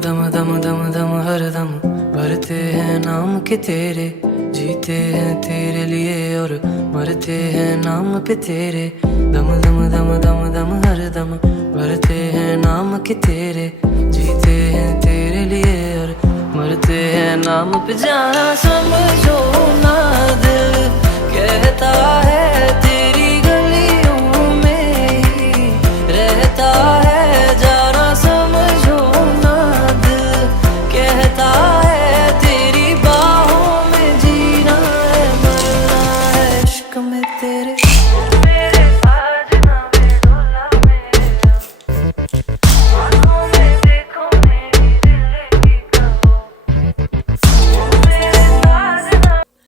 दम दम दम दम हर दम भरते हैं नाम के तेरे, जीते हैं तेरे लिए और मरते हैं नाम पे तेरे। दम दम दम दम दम हर दम भरते हैं नाम के तेरे, जीते हैं तेरे लिए और मरते हैं नाम पे। जाना समझो